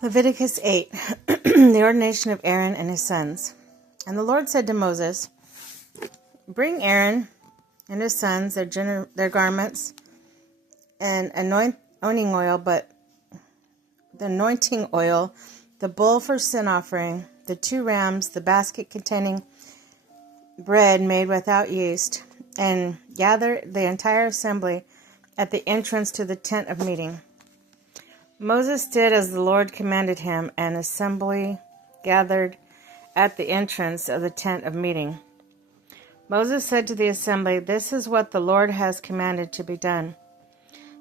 Leviticus 8, the ordination of Aaron and his sons. And the Lord said to Moses, Bring Aaron and his sons their garments and anointing oil, the bull for sin offering, the 2 rams, the basket containing bread made without yeast, and gather the entire assembly at the entrance to the tent of meeting. Moses did as the Lord commanded him, and assembly gathered at the entrance of the tent of meeting. Moses said to the assembly, This is what the Lord has commanded to be done.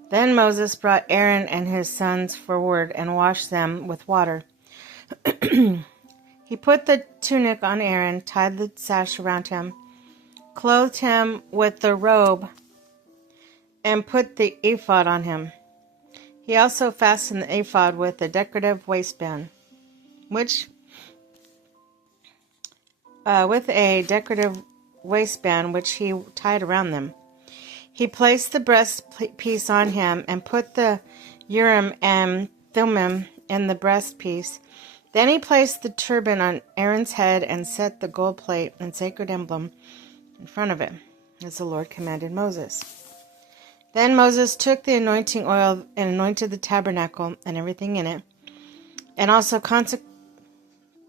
Then Moses brought Aaron and his sons forward and washed them with water. He put the tunic on Aaron, tied the sash around him, clothed him with the robe, and put the ephod on him. He also fastened the ephod with a decorative waistband, which he tied around them. He placed the breastpiece on him and put the Urim and Thummim in the breastpiece. Then he placed the turban on Aaron's head and set the gold plate and sacred emblem in front of it, as the Lord commanded Moses. Then Moses took the anointing oil and anointed the tabernacle and everything in it, and also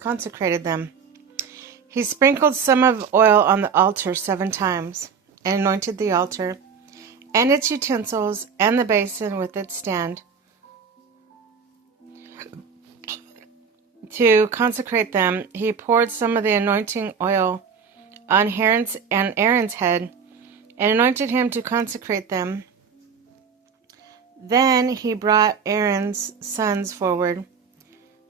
consecrated them. He sprinkled some of oil on the altar 7 times, and anointed the altar, and its utensils, and the basin with its stand. To consecrate them, he poured some of the anointing oil on Aaron's head, and anointed him to consecrate them. Then he brought Aaron's sons forward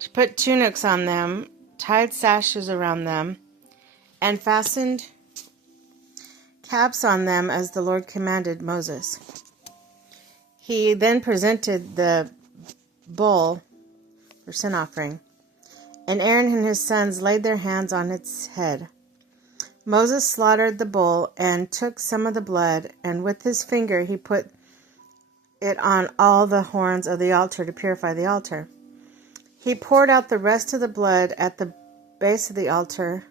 to put tunics on them, tied sashes around them, and fastened caps on them as the Lord commanded Moses. He then presented the bull for sin offering, and Aaron and his sons laid their hands on its head. Moses slaughtered the bull and took some of the blood, and with his finger he put it on all the horns of the altar to purify the altar. He poured out the rest of the blood at the base of the altar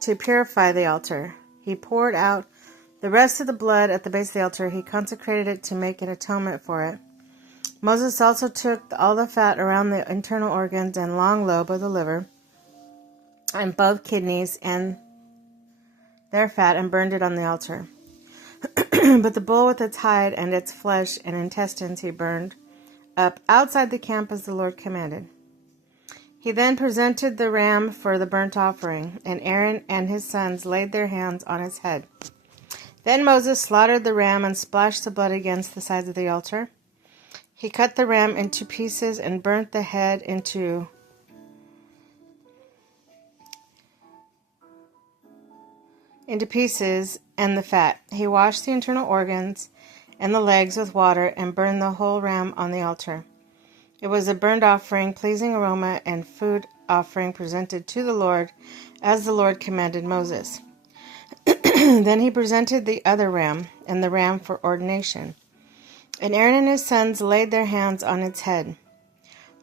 to purify the altar. He poured out the rest of the blood at the base of the altar. He consecrated it to make an atonement for it. Moses also took all the fat around the internal organs and long lobe of the liver and both kidneys and their fat and burned it on the altar. But the bull with its hide and its flesh and intestines he burned up outside the camp as the Lord commanded. He then presented the ram for the burnt offering, and Aaron and his sons laid their hands on its head. Then Moses slaughtered the ram and splashed the blood against the sides of the altar. He cut the ram into pieces and burnt the head into pieces and the fat. He washed the internal organs and the legs with water and burned the whole ram on the altar. It was a burnt offering, pleasing aroma, and food offering presented to the Lord as the Lord commanded Moses. Then he presented the other ram and the ram for ordination. And Aaron and his sons laid their hands on its head.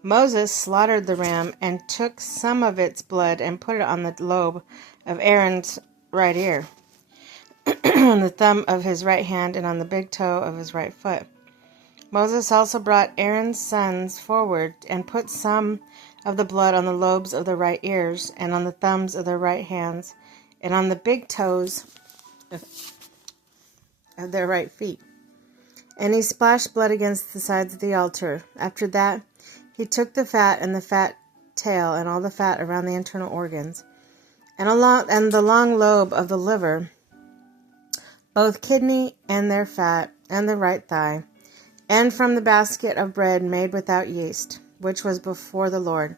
Moses slaughtered the ram and took some of its blood and put it on the lobe of Aaron's right ear, on the thumb of his right hand, and on the big toe of his right foot. Moses also brought Aaron's sons forward and put some of the blood on the lobes of the right ears, and on the thumbs of their right hands, and on the big toes of their right feet. And he splashed blood against the sides of the altar. After that, he took the fat and the fat tail and all the fat around the internal organs, and the long lobe of the liver, both kidney and their fat, and the right thigh, and from the basket of bread made without yeast, which was before the Lord.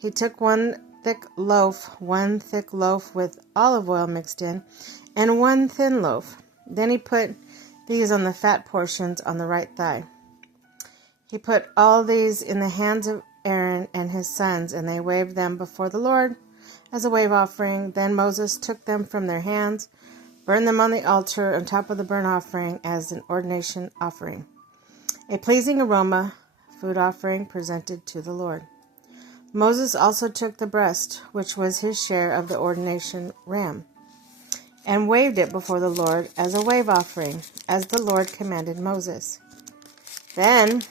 He took one thick loaf with olive oil mixed in, and one thin loaf. Then he put these on the fat portions on the right thigh. He put all these in the hands of Aaron and his sons, and they waved them before the Lord as a wave offering. Then Moses took them from their hands, Burn them on the altar on top of the burnt offering as an ordination offering, a pleasing aroma, food offering presented to the Lord. Moses also took the breast, which was his share of the ordination ram, and waved it before the Lord as a wave offering, as the Lord commanded Moses. Then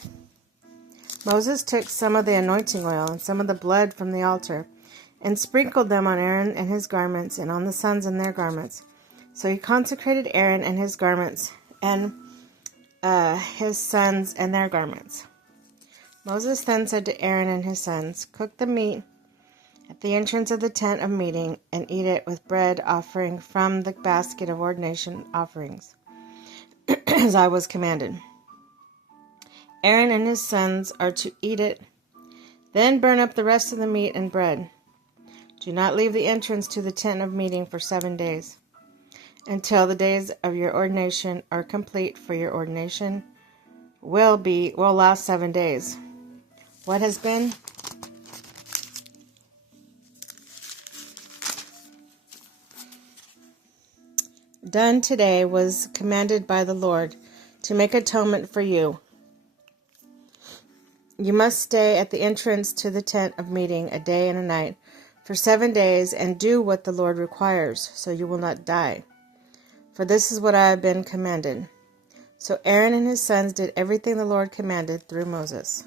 Moses took some of the anointing oil and some of the blood from the altar, and sprinkled them on Aaron and his garments, and on the sons and their garments. So he consecrated Aaron and his garments, and his sons and their garments. Moses then said to Aaron and his sons, "Cook the meat at the entrance of the tent of meeting, and eat it with bread offering from the basket of ordination offerings, as I was commanded. Aaron and his sons are to eat it. Then burn up the rest of the meat and bread. Do not leave the entrance to the tent of meeting for 7 days, until the days of your ordination are complete, for your ordination will last 7 days. What has been done today was commanded by the Lord to make atonement for you. You must stay at the entrance to the tent of meeting a day and a night for 7 days, and do what the Lord requires, so you will not die. For this is what I have been commanded." So Aaron and his sons did everything the Lord commanded through Moses.